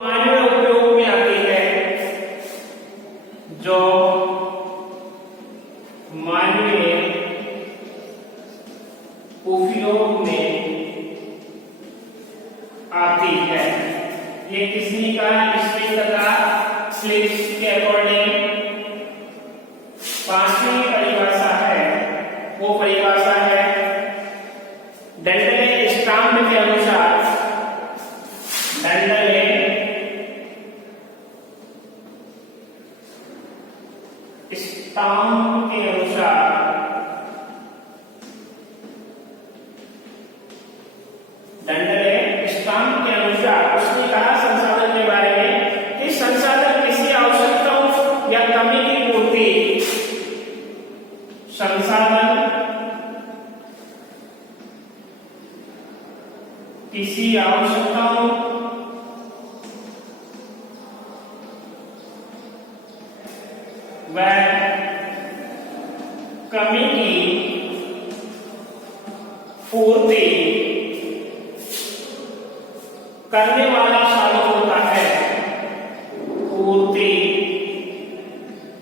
मानवीय उपयोग में आती है, जो मानवीय उपयोग में आती है। ये किसने कहा? स्मिथ तथा स्लिप्स के अकॉर्डिंग पांचवी परिभाषा है, वो परिभाषा है डंडले स्टाम्प के अनुसार। डंडले स्टाम्प के अनुसार उसने कहा संसाधन के बारे में कि संसाधन किसी आवश्यकताओं या कमी की पूर्ति, संसाधन किसी आवश्यकताओं व कमी की पूर्ति करने वाला साधन होता है। पूर्ति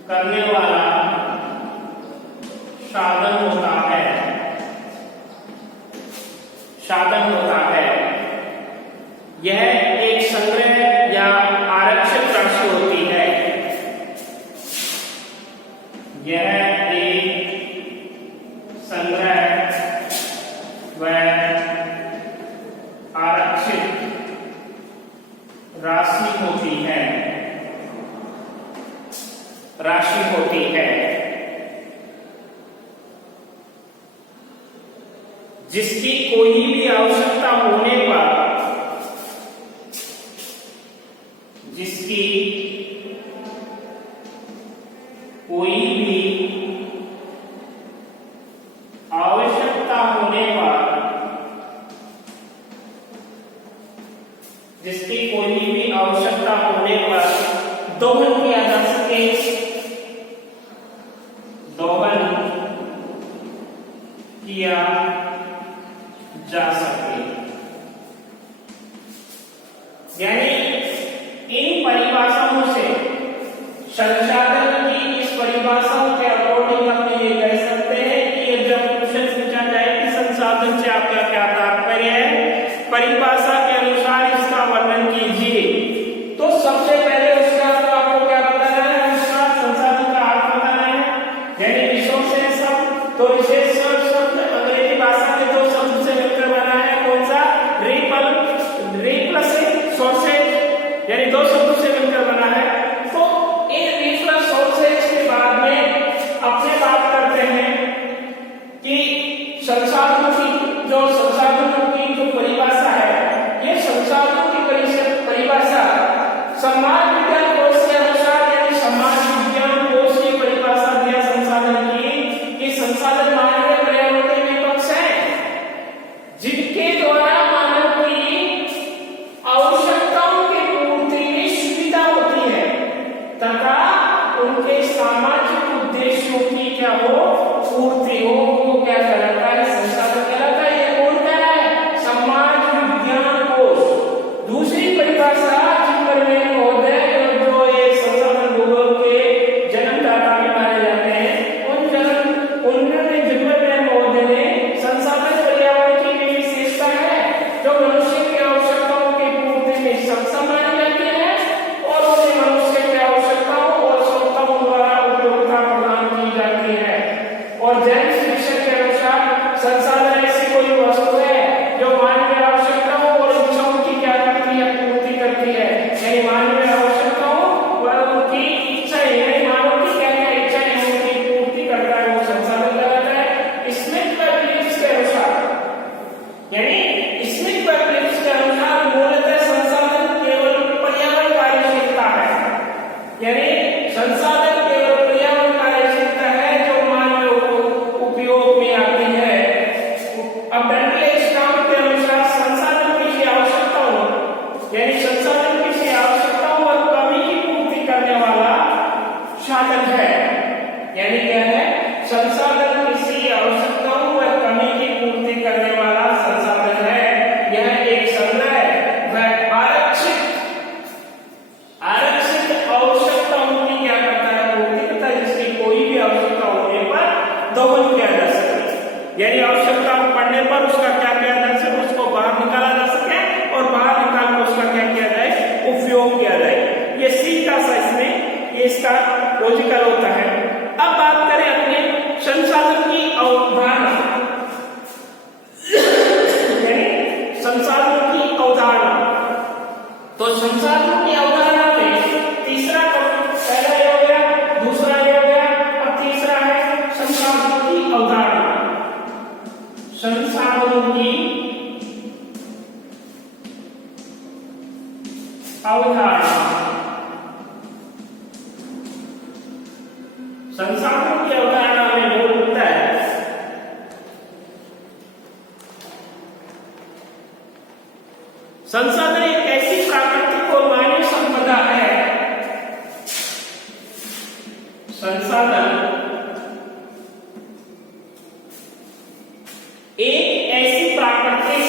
करने वाला साधन होता है, साधन होता है। यह एक संग्रह या आरक्षित राशि होती है। यह एक संग्रह व आरक्षित राशि होती है, राशि होती है, जिसकी कोई भी आवश्यकता होने पर, जिसकी कोई भी आवश्यकता होने पर, जिसकी कोई भी आवश्यकता होने पर दोहन किया जा सके, दोहन किया जा सके। यानी इन परिभाषाओं से, संसाधन की इस परिभाषाओं के अकॉर्डिंग हम ये कह सकते हैं कि जब क्वेश्चन पूछा जाए कि संसाधन से आपका क्या तात्पर्य है, परिभाषा के अनुसार इसका वर्णन कीजिए, तो सबसे पहले उसका तो आपको क्या बताना है? उसका संसाधन का अर्थ बताना है, यानी रिसोर्सेस शब्द। तो रिसोर्स शब्द अंग्रेजी भाषा में दो शब्द से मिलकर बना है, कौन सा? रिप्लस सोर्सेज, यानी दो शब्दों से मिलकर बना है। तो इन रिप्लस सोर्सेज के बाद में अपने बात करते हैं कि संसाधनों की जो परिभाषा है, ये संसाधनों की परिभाषा समाज विज्ञान कोश के अनुसार, यानी समाज विज्ञान कोश की परिभाषा दिया संसाधन की कि संसाधन मानवीय पर्यावरण के विपक्ष है, जिनके द्वारा मानव की आवश्यकताओं की पूर्ति इसका लॉजिकल होता है। अब बात करें अपने संसाधन की अवधारणा, यानी संसाधन की अवधारणा। तो संसाधन की अवधारणा में तीसरा पहला ये हो गया, दूसरा ये हो गया, अब तीसरा है संसाधन की अवधारणा। संसाधनों की अवधारणा, संसाधनों की अवधारणा में बोलता है संसाधन एक ऐसी प्राकृतिक और मानवीय संपदा है, संसाधन एक ऐसी प्राकृतिक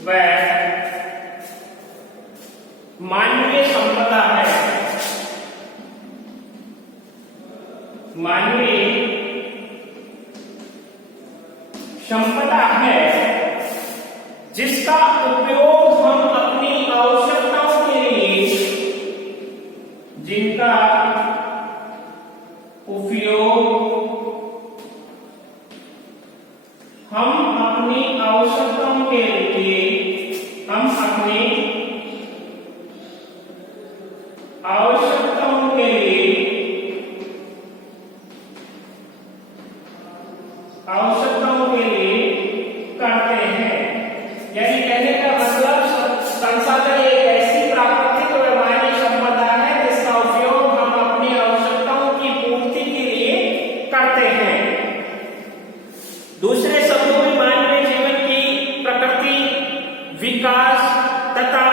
व मानवीय संपदा है, मानवीय संपदा है जिसका उपयोग हम अपनी आवश्यकताओं के लिए, जिनका उपयोग हम अपनी आवश्यकताओं के लिए, हम अपनी आवश्यकताओं के लिए करते हैं। यानी कहने का मतलब संसाधन एक ऐसी प्राकृतिक व मानवीय संपदा है जिसका उपयोग हम अपनी आवश्यकताओं की पूर्ति के लिए करते हैं। दूसरे शब्दों में मानवीय जीवन की प्रकृति, विकास तथा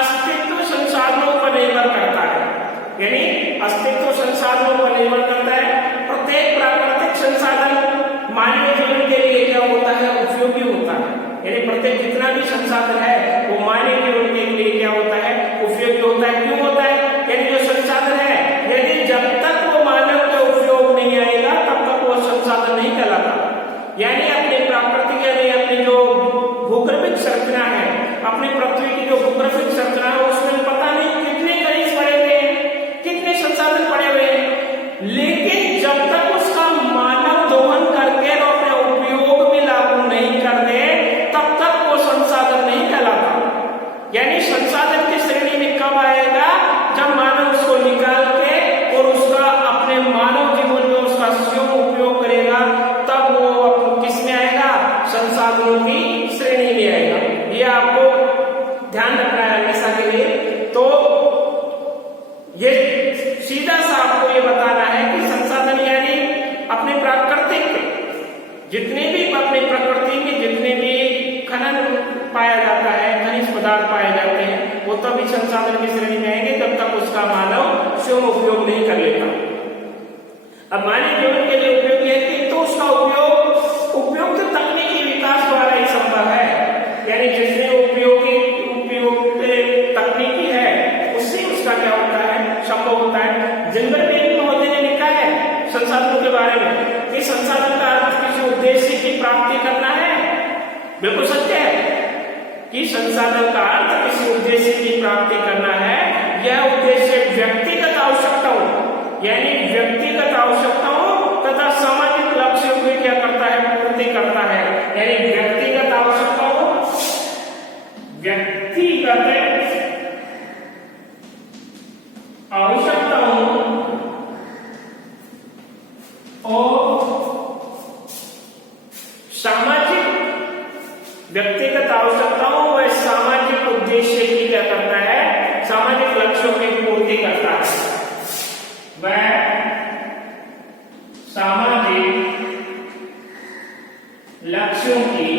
अस्तित्व संसाधनों पर निर्भर करता है, यानी अस्तित्व संसाधनों पर निर्भर करता है। प्रत्येक प्राकृतिक संसाधन मानवीय जीवन के लिए क्या होता है, उपयोगी होता है। यानी प्रत्येक जितना भी संसाधन है वो मानवीय जीवन के लिए क्या होता है, उपयोगी होता है। क्यों होता है? यानी जो संसाधन है यदि जब तक वो मानव के उपयोग नहीं आएगा तब तक वो संसाधन नहीं कहलाता। यानी अपने प्राकृतिक, यानी अपनी जो भूगर्भिक संरचना है, अपनी पृथ्वी की जो भूगर्भिक संरचना है उसमें पता नहीं कितने खनिज पड़े हुए हैं, कितने संसाधन पड़े हुए हैं, लेकिन जब तक उसका मानव दोहन करके और अपने उपयोग में लागू नहीं कर दे तब तक वो संसाधन नहीं कहलाता। यानी संसाधन की श्रेणी में कब आएगा? जब मानव उसको निकाल के और उसका अपने मानव जीवन में उसका स्वयं उपयोग करेगा, तब वो किस में आएगा? संसाधनों की श्रेणी में आएगा। ये आपको ध्यान रखना है हमेशा के लिए। तो ये सीधा सा आपको ये बताना है कि संसाधन यानी अपने प्राकृतिक जितने भी, अपने प्रकृति में जितने भी खनन पाया जाता है, खनिज पदार्थ पाए जाते हैं, वो तभी संसाधन की श्रेणी में आएंगे जब तक उसका मानव स्वयं उपयोग नहीं कर लेता। अब मानव जीवन के लिए उपयोगी है तो उसका उपयुक्त तकनीकी विकास द्वारा ही संभव है। यानी जितने उपयोगी तकनीकी है उससे उसका क्या होता है, संभव होता है। जिंदरबेग महोदय ने लिखा है संसाधनों के बारे में कि संसाधन का अर्थ किसी उद्देश्य की प्राप्ति करना है। बिल्कुल सत्य है कि संसाधन का अर्थ किसी उद्देश्य की प्राप्ति करना है। यह उद्देश्य व्यक्तिगत आवश्यकताओं, यानी व्यक्तिगत आवश्यकताओं तथा सामाजिक लक्ष्यों को क्या करता है, पूर्ति करता है। यानी व्यक्तिगत आवश्यकताओं, व्यक्तिगत आवश्यकताओं और सामाजिक, व्यक्तिगत आवश्यकताओं व सामाजिक उद्देश्य की क्या करता है, सामाजिक लक्ष्यों की पूर्ति करता है। वह सामाजिक लक्ष्यों की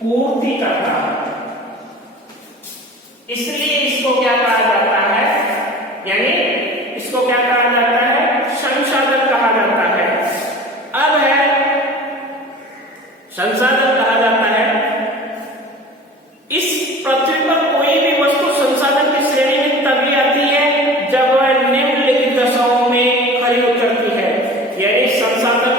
पूर्ति करता है। इसलिए इसको क्या कहा जाता है, यानी इसको क्या कहा जाता है, संसाधन कहा जाता है। अब है संसाधन कहा जाता है इस पृथ्वी पर कोई भी वस्तु संसाधन की श्रेणी में तभी आती है जब वह निम्नलिखित दशाओं में खरी उतरती है। यानी संसाधन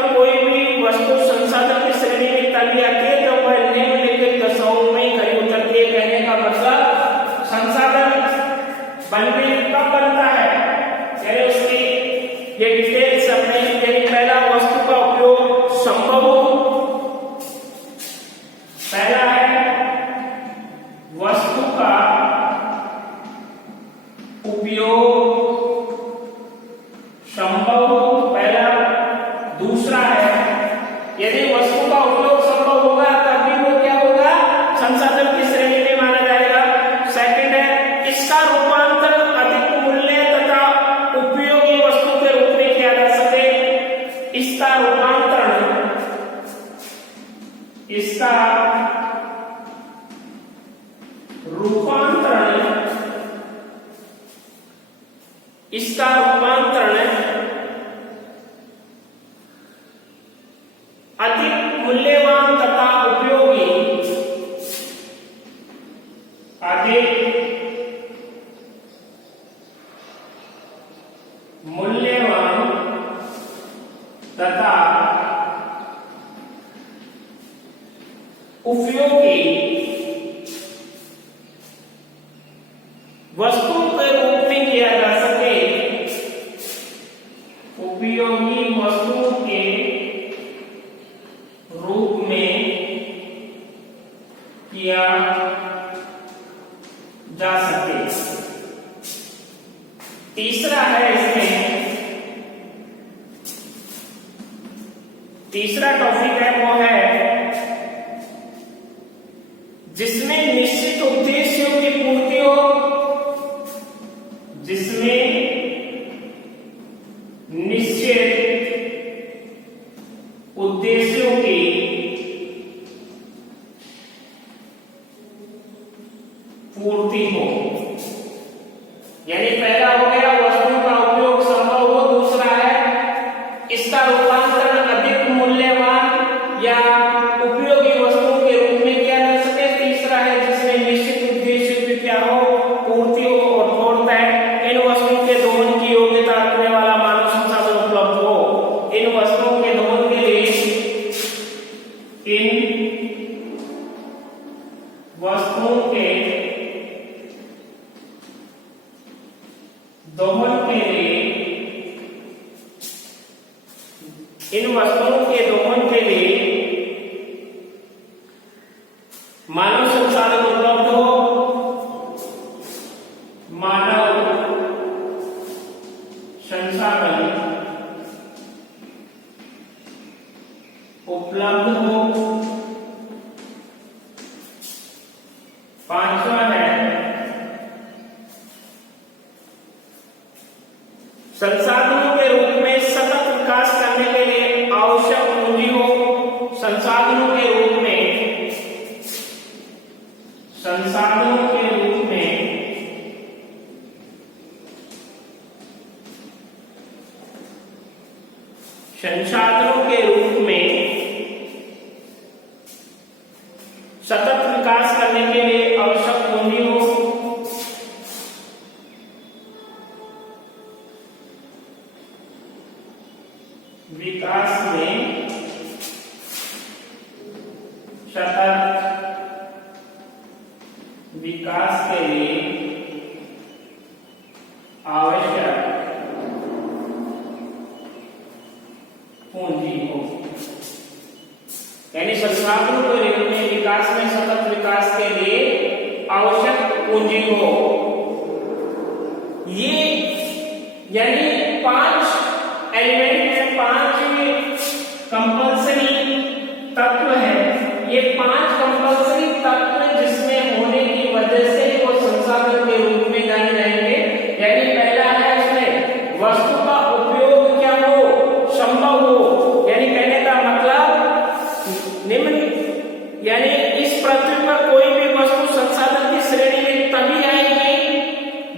पर कोई भी वस्तु संसाधन की श्रेणी में तभी आती है जब वह निम्नलिखित दशाओं में खरी उतरती है। कहने का मतलब संसाधन बनने कब बनता है, यानी उसकी ये डिटेल्स अपने, यानी पहला वस्तु का उपयोग संभव हो, पहला है वस्तु का उपयोग संभव हो, पहला। दूसरा है यदि वस्तु का उपयोग संभव होगा तभी वो क्या होगा, संसाधन की श्रेणी में माना जाएगा। सेकंड है इसका रूपांतरण अधिक मूल्य तथा उपयोगी वस्तु के रूप में किया जा सके। इसका रूपांतरण, इसका अधिक मूल्यवान तथा उपयोगी, अधिक मूल्यवान तथा उपयोगी वस्तु के रूप में किया जा सके। उपयोगी वस्तु के रूप में किया जा सके। तीसरा है इसमें, तीसरा टॉपिक है वो है जिसमें निश्चित उद्देश्यों की पूर्ति हो, जिसमें निश्चित उद्देश्यों की पूर्ति हो। यानी पहला हो गया वस्तु का उपयोग संभव हो, दूसरा है इसका रूपांतरण अधिक मूल्यवान या उपयोगी वस्तु के रूप में किया जा सके, तीसरा है जिसमें निश्चित उद्देश्य की क्या हो, पूर्ति हो, और फोर्थ है इन वस्तुओं के दोहन की योग्यता रखने वाला मानव संसाधन उपलब्ध हो। इन वस्तुओं के दोहन के लिए, इन वस्तुओं के दोहन के लिए, इन वस्तुओं के दोहन के लिए मानव संसाधन उपलब्ध हो, मानव संसाधन उपलब्ध हो। पांचवा है संसाधनों के रूप में सतत विकास करने के लिए आवश्यक पूंजी हो। संसाधनों के रूप में, संसाधनों के रूप में संसाधनों के रूप में सतत विकास करने के लिए आवश्यक पूंजी हो। विकास में सतत विकास के लिए आवश्यक पूंजी हो। यानी संसाधनों को विकास में सतत विकास के लिए आवश्यक पूंजी हो। ये यानी 5 एलिमेंट है, 5 कंपल्सरी तत्व है। ये 5 कंपल्सरी तत्व जिसमें होने की वजह से वो संसाधन के रूप में जाने जाएंगे। यानी पहला है इसमें वस्तु का उपयोग क्या हो, संभव हो। यानी कहने का मतलब निम्न, यानी इस पृथ्वी पर कोई भी वस्तु संसाधन की श्रेणी में तभी आएगी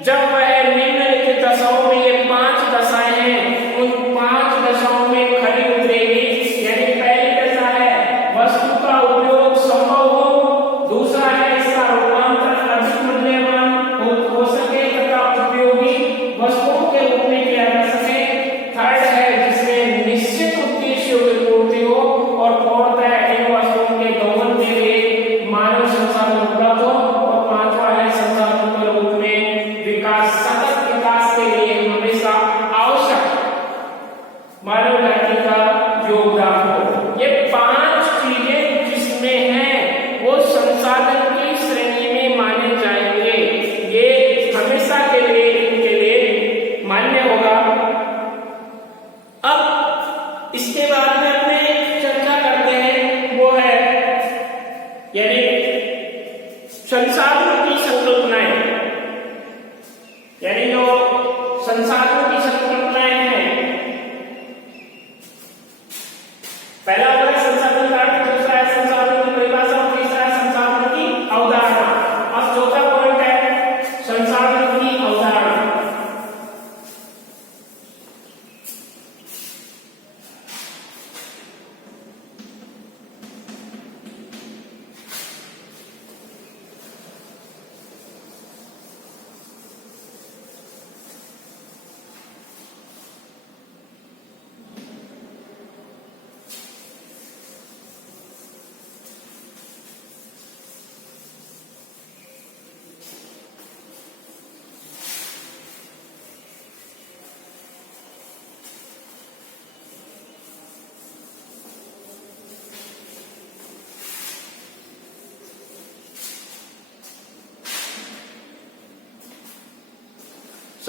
जब वह निम्नलिखित दशाओं में, ये 5 दशाएं हैं, उन 5 दशाओं में खरी उतरेगी। यानी पहली दशा है वस्तु का उपयोग संभव हो, दूसरा है इसका रूपांतरण अधिक मूल्यवान हो सके तथा उपयोगी वस्तुओं के रूप में किया जा सके,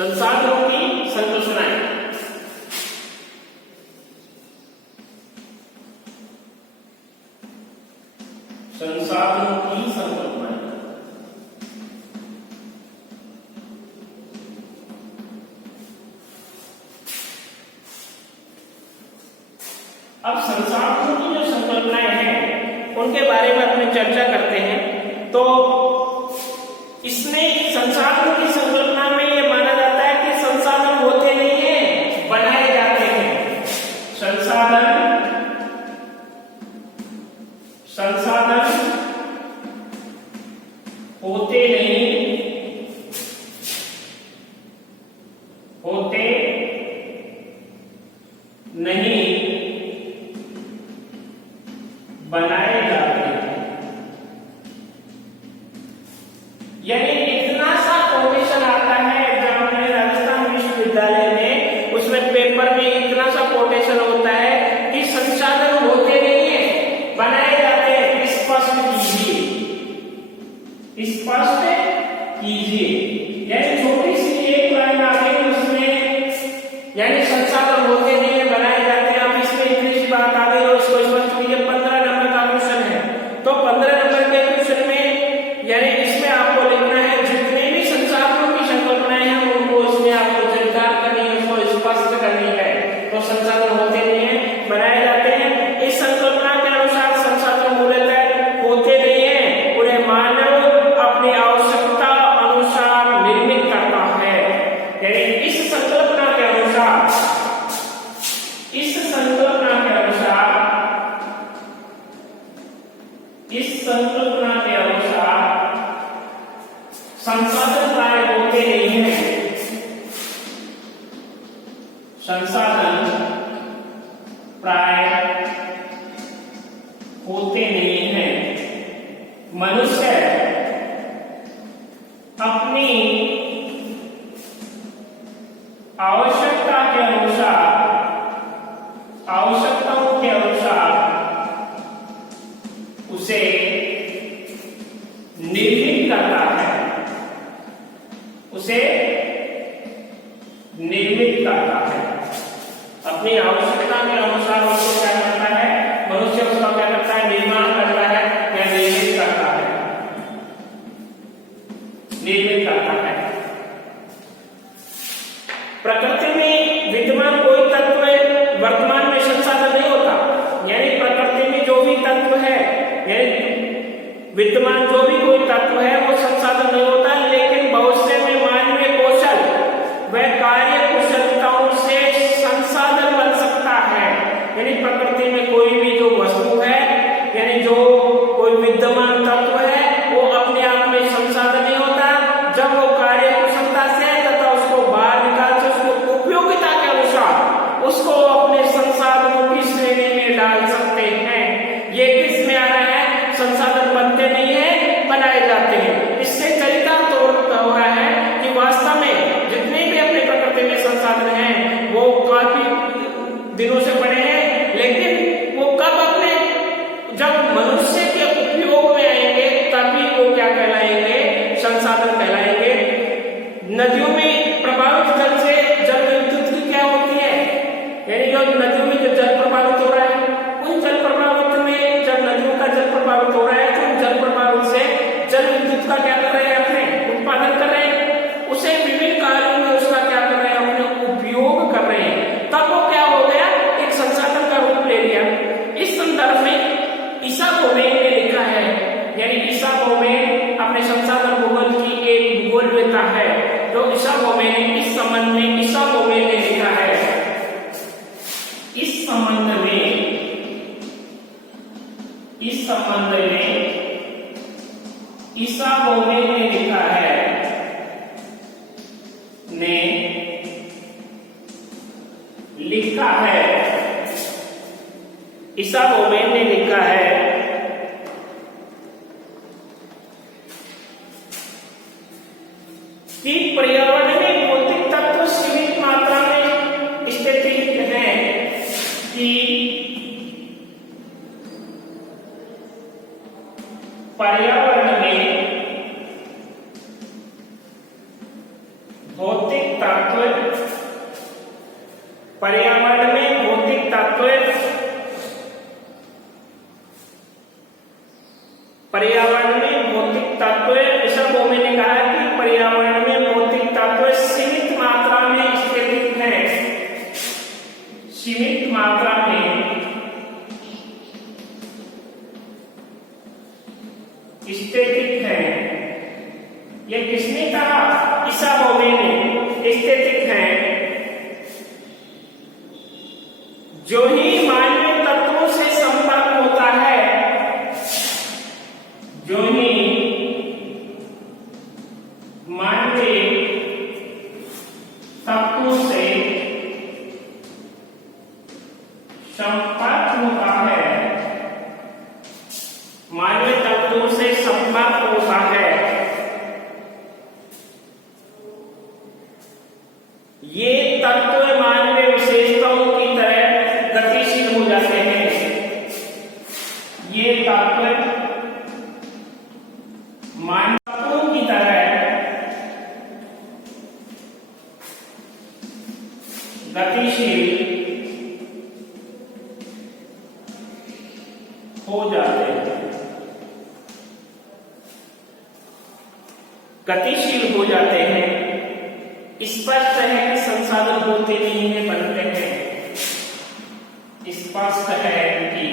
संसाधनों की संकल्पनाएं। संसाधनों की संकल्पनाएं। अब संसाधनों की जो संकल्पनाएं हैं उनके बारे में अपने चर्चा करते हैं। तो इसमें संसाधनों की संकल्पना में यह माना जाता है कि संसाधन होते नहीं है, बनाए जाते हैं। संसाधन होते नहीं बनाए जाते हैं। यानी इतना सा कोटेशन आता है एग्जाम में राजस्थान विश्वविद्यालय में, उसमें पेपर में इतना सा कोटेशन होता है कि संसाधन होते नहीं है, बनाए जाते हैं। स्पष्ट कीजिए। यानी छोटी सी एक लाइन आ गई उसमें, यानी संसाधन होते नहीं है, बनाए जाते हैं। अब इसमें इतनी सी बात आ गई और इसको स्पष्ट कीजिए। 15 नंबर का क्वेश्चन है, तो 15 नंबर के क्वेश्चन में यानी इसमें आपको लिखना है जितने भी संसाधनों की संकल्पनाएं हैं उनको उसमें आपको चर्चा करनी है, उसको स्पष्ट करनी है। तो संसाधन होते नहीं है, बनाए जाते हैं। इस संकल्पना के अनुसार संसाधन मूलतः होते नहीं है, उन्हें मानव अपनी आवश्यकता अनुसार निर्मित करता है। यानी इस संकल्पना के अनुसार संसाधन प्राय होते नहीं है। संसाधन प्राय होते नहीं है। मनुष्य अपनी आवश्यकताओं के अनुसार उसे निर्मित करता है। अपनी आवश्यकता के अनुसार उसको क्या करता है, मनुष्य उसका क्या करता है, निर्माण करता है या निर्मित करता है। प्रकृति में विद्यमान कोई तत्व वर्तमान में संसाधन नहीं होता। यानी प्रकृति में जो भी तत्व है, यानी विद्यमान जो भी कोई तत्व है वो संसाधन नहीं होता, लेकिन भविष्य में मानवीय कौशल व कार्य कुशलताओं से संसाधन बन सकता है। यानी प्रकृति में कोई भी जो वस्तु है, यानी जो कोई विद्यमान तत्व है, वो अपने आप में संसाधन नहीं होता। जब वो कार्य कुशलता से तथा उसको बाहर निकाल से उसको उपयोगिता के अनुसार उसको अपने संसाधनों की श्रेणी में डाल सकते हैं। ये किस में आ रहा है, संसाधन बनते नहीं है, बनाए जाते हैं। इससे चरितार्थ हो रहा है कि वास्तव में जितने भी अपने प्रकृति में संसाधन हैं वो काफी दिनों से पड़े हैं, लेकिन वो कब अपने जब मनुष्य के उपयोग में आएंगे तभी वो क्या कहलाएंगे, संसाधन कहलाएंगे। नदियों में प्रभावित जल से जल विद्युत की क्या होती है, यानी जो नदियों में जो जल प्रभावित हो रहा है, उन जल प्रभावित में जब नदियों का जल प्रभावित हो रहा है तो जल प्रभावित से जल विद्युत का क्या कर रहे हैं, अपने उत्पादन कर रहे हैं, उसे विभिन्न कार्यों में उसका क्या कर रहे हैं, अपने उपयोग कर रहे हैं। तब वो क्या हो गया, एक संसाधन का रूप ले लिया। इस संदर्भ में ईसा बोमेन ने लिखा है, यानी ईसा बोमेन अपने संसाधन भूगोल की एक भूगोलवेत्ता है। तो ईसा बोमेन इस संबंध में ईसा बोमेन ने लिखा है, इस संबंध में ईसा बोमेन ने लिखा है, ईसा बोमेन ने लिखा है कि पर्यावरण में भौतिक तत्व सीमित मात्रा में स्थित हैं, कि पर्यावरण में भौतिक तत्व पर्यावरण में भौतिक तत्व, पर्यावरण में भौतिक तत्व, ऐसा वो मैंने कहा कि पर्यावरण में भौतिक तत्व सीमित मात्रा में स्थित है, सीमित मात्रा में स्थित है। ये किसने कहा? इसाबोवे ने। स्थित है। जो ही मानवीय तत्वों से संपर्क होता है, जो ही मानवीय तत्वों से संपर्क होता है, मानवीय तत्वों से संपर्क होता है, ये तत्व मानवीय विशेषताओं की तरह गतिशील हो जाते हैं। ये तत्व मानवीय तत्वों की तरह गतिशील हो जाते हैं, गतिशील हो जाते हैं। स्पष्ट है कि संसाधन होते नहीं है, बनते हैं। स्पष्ट है कि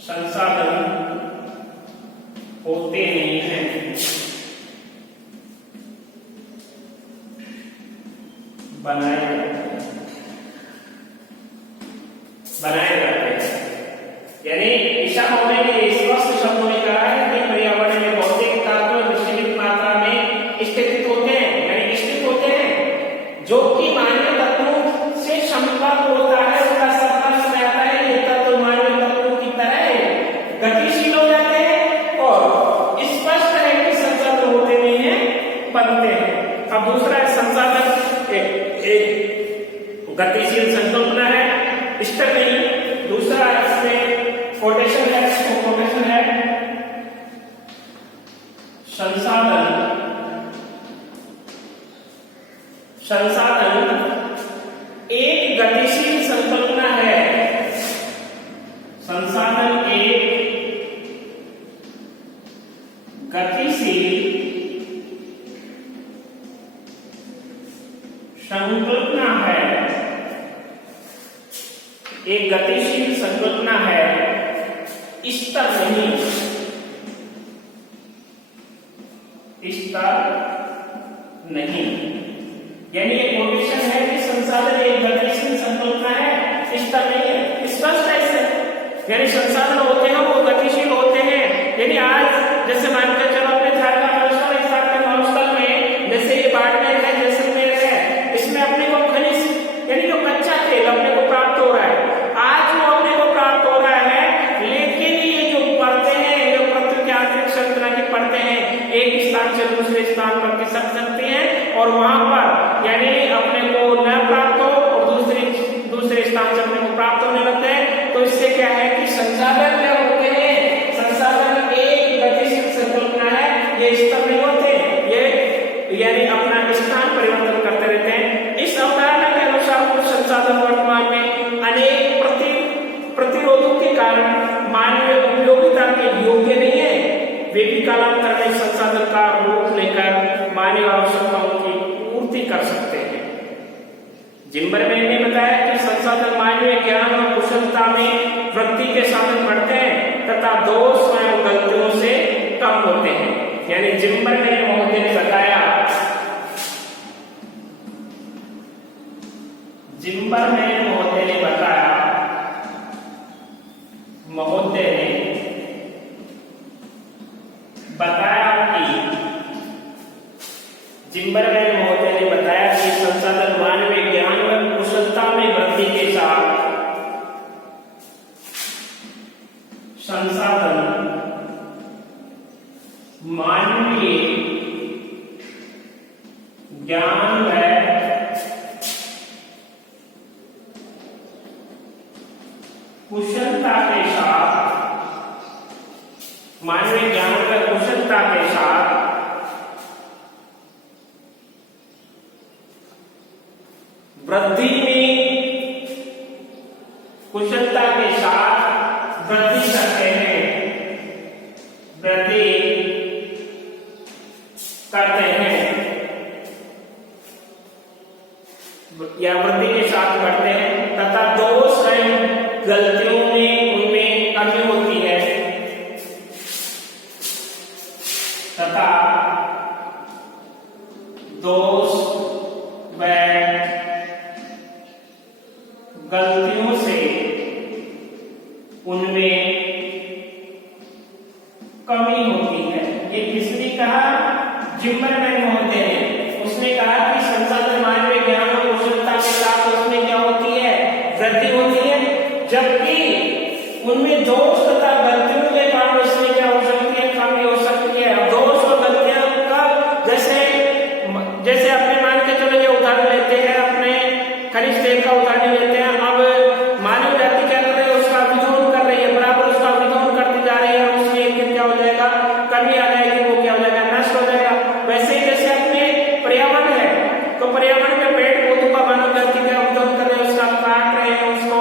संसाधन होते नहीं हैं, बनाए जाते हैं। यानी इसाबोवे ने स्पष्ट शब्दों में कहा है कि पर्यावरण में भौतिक तत्व सीमित मात्रा में स्थित होते हैं, यानी स्थित होते हैं, जो कि मानवीय तत्वों से संपर्क होता है, उसका संपर्क रहता है। ये तत्व मानवीय तत्वों की तरह गतिशील हो जाते हैं और स्पष्ट है कि संसाधन होते नहीं है, बनते हैं। अब दूसरा संसाधन एक गतिशील संकल्पना है, स्टक नहीं। दूसरा इसमें कोटेशन है, कोटेशन है संसाधन, संसाधन एक गतिशील संकल्पना है। संसाधन एक गतिशील संकल्पना है, एक गतिशील संकल्पना है, स्तर नहीं, स्तर नहीं। यानी एक कोटेशन है कि संसाधन एक गतिशील संकल्पना है, स्तर नहीं है। स्पष्ट है इससे, यानी संसाधन होते हैं वो गतिशील होते हैं। यानी आज जैसे मानकर चलो अपने मरुस्थल में, जैसे ये बाड़मेर है, जैसलमेर है, इसमें अपने को खनिज यानी जो कच्चा तेल अपने को प्राप्त हो रहा है, आज वो अपने को प्राप्त हो रहा है। लेकिन ये जो परतें हैं, जो पृथ्वी के आंतरिक संरचना की परतें हैं, एक स्थान से दूसरे स्थान पर खिसक सकती हैं और वहां पर यानी अपने को न प्राप्त हो और दूसरे स्थान से अपने को प्राप्त होने लगते हैं। तो इससे क्या है कि संसाधन क्या होते हैं? संसाधन एक गतिशील संकल्पना है, ये स्तर नहीं होते, ये यानी अपना स्थान परिवर्तन करते रहते हैं। इस अवधारणा के अनुसार कुछ संसाधन वर्तमान में अनेक प्रतिरोधों के कारण मानवीय उपयोगिता के योग्य नहीं है। वे भी कालांतर में संसाधन का रूप लेकर मानवीय आवश्यकताओं की पूर्ति कर सकते हैं। जिम्बरमैन ने बताया कि संसाधन मानवीय ज्ञान और कुशलता में वृद्धि के साधन बढ़ते हैं तथा दोष एवं गलतियों से कम होते हैं। यानी जिम्बरमैन महोदय ने बताया, जिम्बरमैन महोदय ने बताया, महोदय ने बताया कि जिम्बरमैन महोदय ने बताया कि संसाधन मानवीय ज्ञान व कुशलता में वृद्धि के साथ संसाधन मानवीय ज्ञान व कुशलता के साथ, मानवीय ज्ञान व कुशलता के साथ वृद्धि में कुशलता के साथ वृद्धि करते हैं, वृद्धि करते हैं या वृद्धि के साथ करते हैं तथा दोष एवं गलतियों में उनमें कमी होती है तथा दोष व गलतियों से उनमें कमी होती है। ये किसने कहा? जिम्मरमैन महोदय ने। उसने कहा कि संसाधन मानवीय ज्ञान और कुशलता के साथ उसमें क्या होती है? वृद्धि होती है, जबकि उनमें दोष तथा गलतियों के कारण उसमें क्या हो सकती है? कमी हो सकती है। दोष और गलतियां का जैसे अपने मान के चलो, ये उदाहरण लेते हैं, अपने खनिज तेल का उदाहरण लेते हैं। अब मानव जाति क्या कर रही है? उसका विधोन कर रही है, बराबर उसका विधोन करती जा रही है और उसमें एक दिन क्या हो जाएगा? कमी आ जाएगी, वो क्या हो जाएगा? नष्ट हो जाएगा। वैसे ही जैसे अपने पर्यावरण है, तो पर्यावरण में पेड़ पौधों का मानव जाति का विधोन कर रहे हैं, उसका काट रहे हैं, उसको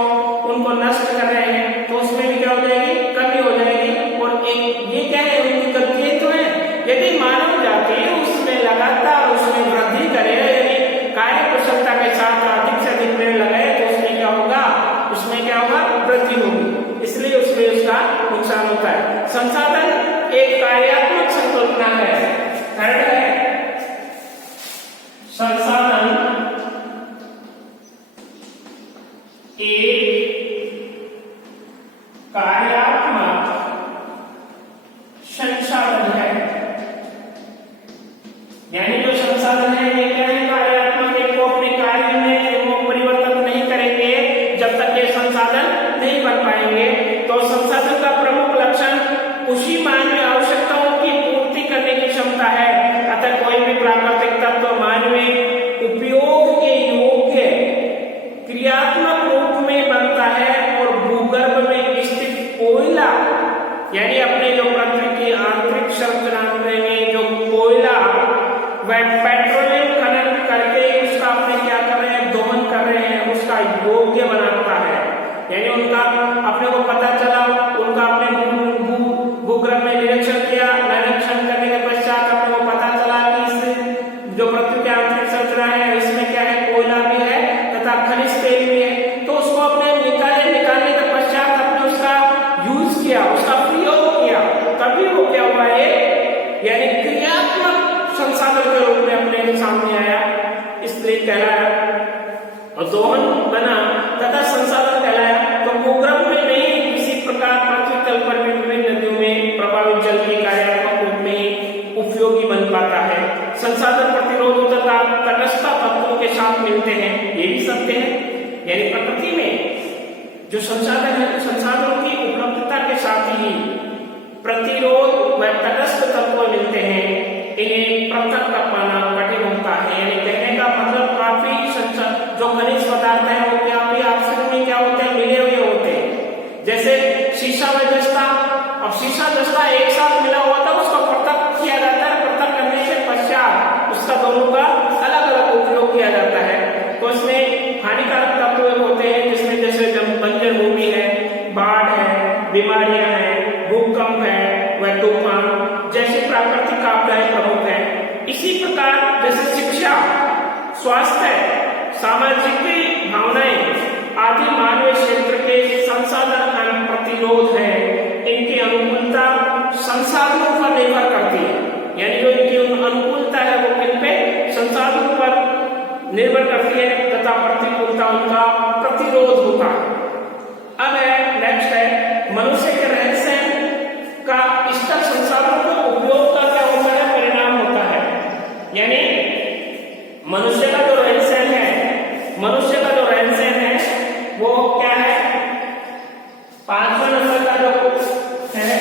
उनको नष्ट कर रहे हैं, तो उसमें भी क्या हो जाएगी? कमी हो जाएगी। और एक ये क्या है? उनकी गलतियां तो है। यदि मानव जाति उसमें लगातार उसमें वृद्धि करे, यानी कार्य कुशलता के साथ अधिक से अधिक पेड़ लगाए, तो उसमें क्या होगा? उसमें क्या होगा? वृद्धि होगी। इसलिए उसमें उसका नुकसान होता है। संसाधन एक कार्यात्मक संकल्पना है। थर्ड है संसाधन एक कार्यात्मक संसाधन है, यानी जो संसाधन है ये क्या है? कार्यात्मक। इनको अपने कार्य में परिवर्तन नहीं करेंगे जब तक ये संसाधन नहीं बन पाएंगे। तो संसाधन का प्रमुख लक्षण उसी मानवीय आवश्यकताओं की पूर्ति करने की क्षमता है। अतः कोई भी प्राकृतिक तत्व मानवीय उपयोग के योग्य क्रियात्मक रूप में बनता है और भूगर्भ में स्थित कोयला, यानी अपने जो पृथ्वी की आंतरिक संरचना में जो कोयला व पेट्रोलियम खनन करके उसका अपने क्या कर रहे हैं? दोहन कर रहे हैं, उसका योग्य बनाता है। यानी उनका अपने को पता चला, उनका अपने भूगर्भ में निरीक्षण किया, निरीक्षण करने के पश्चात अपने को पता चला कि इस जो पृथ्वी की आंतरिक संरचना है इसमें क्या है? कोयला भी है तथा खनिज तेल भी है। तो उसको अपने निकालने के पश्चात अपने उसका यूज किया, उसका प्रयोग किया, तभी वो क्या हुआ? यानी क्रियात्मक संसाधन के रूप में अपने सामने आया, इसलिए कहलाया और दोहन बना तथा संसाधन कहलाया। तो भूगर्भ में नहीं, किसी प्रकार पृथ्वी तल पर भी विभिन्न नदियों में प्रभावित जल के कार्यात्मक रूप में उपयोगी बन पाता है। संसाधन प्रतिरोध तथा तटस्थता तत्वों के साथ मिलते हैं, ये भी सत्य है। यानी प्रकृति में जो संसाधन है, संसाधनों की उपलब्धता के साथ ही प्रतिरोध व तटस्थ तत्व मिलते हैं। इन्हें पृथक कर पाना कठिन होता है। यानी कहने का मतलब काफी जो खनिज पदार्थ है वो क्या भी आपस में क्या होते हैं? मिले हुए होते हैं। जैसे शीशा व जस्ता, अब शीशा जस्ता एक साथ मिला हुआ था, उसका पृथक किया जाता है। पृथक करने के पश्चात उसका दोनों का अलग अलग उपयोग किया जाता है। तो इसमें हानिकारक तत्व होते हैं, जिसमें जैसे बंजर भूमि है, बाढ़ है, बीमारियां हैं, भूकंप है व तूफान जैसी प्राकृतिक आपदाएं प्रमुख है। इसी प्रकार जैसे शिक्षा, स्वास्थ्य, सामाजिक भावनाएं आदि मानवीय क्षेत्र के संसाधन एवं प्रतिरोध है। इनकी अनुकूलता संसाधनों पर निर्भर करती है। यानी जो इनकी अनुकूलता है वो किन पे? संसाधनों पर निर्भर करती है तथा प्रतिकूलता उनका प्रतिरोध होता है। अब है नेक्स्ट है मनुष्य के रहन सहन का स्तर संसाधनों का उपयोग का क्या होता है? परिणाम होता है। यानी मनुष्य का जो रहन सहन है, मनुष्य का जो रहन सहन है वो क्या है? पांचवें नंबर का जो है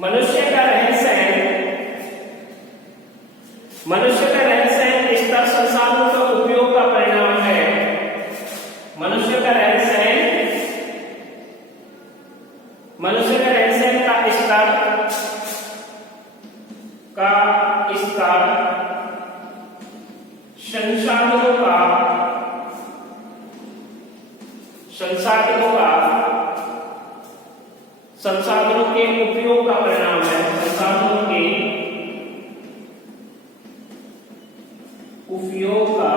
मनुष्य का रहन सहन, मनुष्य का रहन सहन स्तर संसाधनों के उपयोग का परिणाम है। मनुष्य का रहन संसाधनों के उपयोग का परिणाम है। संसाधनों के उपयोग का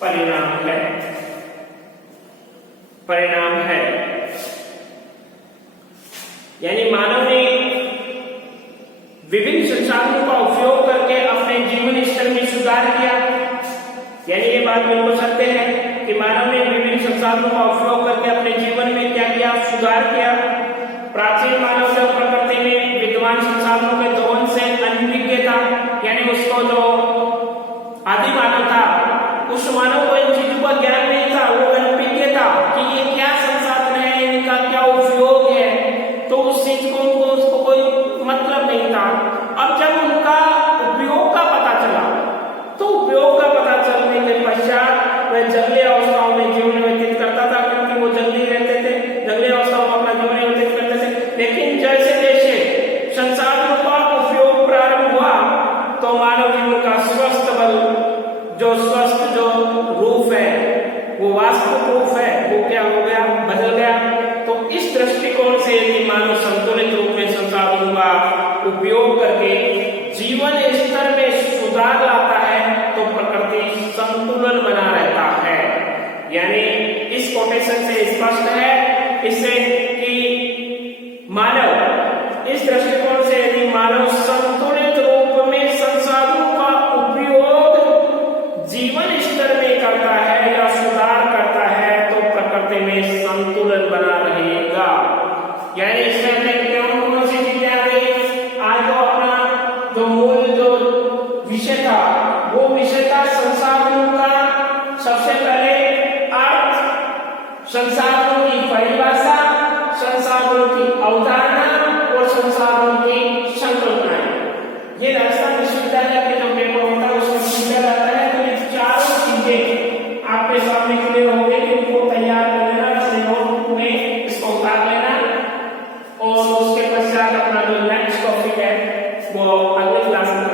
परिणाम है। यानी मानव ने विभिन्न संसाधनों का उपयोग करके अपने जीवन स्तर में सुधार किया। यानी ये बात बिल्कुल सत्य है कि मानव ने विभिन्न संसाधनों का उपयोग करके अपने जीवन में क्या किया, सुधार किया। प्राचीन मानव जब प्रकृति में विद्यमान संसाधनों के दोहन से अनभिज्ञ था, यानी उसको जो आदि मानव था, उस मानव को इन चीजों का ज्ञान नहीं था, वो अनभिज्ञ था कि ये क्या संसाधन है, इनका क्या उपयोग है, तो उस चीज को उसको कोई मतलब नहीं था। अब जब उनका उपयोग का पता चला, तो उपयोग का पता चलने के पश्चात वह जंगली अवस्थाओं में जीवन व्यतीत करता था, क्योंकि वो जंगली रहते थे, जंगली अवस्थाओं में अपना जीवन व्यतीत करते थे। लेकिन जैसे जैसे संसाधनों का उपयोग प्रारंभ हुआ, तो मानव जीवन का स्वस्थ रूप है, वो वास्तविक रूप है, वो क्या हो गया, बदल गया। तो इस दृष्टिकोण से यदि मानव संतुलित रूप में संसाधनों का उपयोग करके जीवन स्तर में सुधार लाता है, तो प्रकृति संतुलन बना रहता है। यानी इस कोटेशन से स्पष्ट है इससे कि मानव इस दृष्टिकोण से यदि मानव संतुलित रूप में संसाधनों का उपयोग जीवन स्तर में करता है या सुधार करता है, तो प्रकृति में संतुलन बना रहेगा। यानी इसमें हमने कौन सी चीजें आ गई, आज जो अपना जो मूल जो विषय था, वो विषय था संसाधनों का सबसे पहले अर्थ, संसाधनों की परिभाषा, संसाधनों की अवधारणा और संसाधनों की संकल्पनाएं। ये राजस्थान विश्वविद्यालय के जो पेपर होता है उसमें पूछा जाता है। तो ये चारों चीजें आपके सामने क्लियर होंगे कि उनको तैयार कर लेना, अपने नोटबुक में इसको उतार लेना, और उसके पश्चात अपना जो नेक्स्ट टॉपिक है वो अगले क्लास में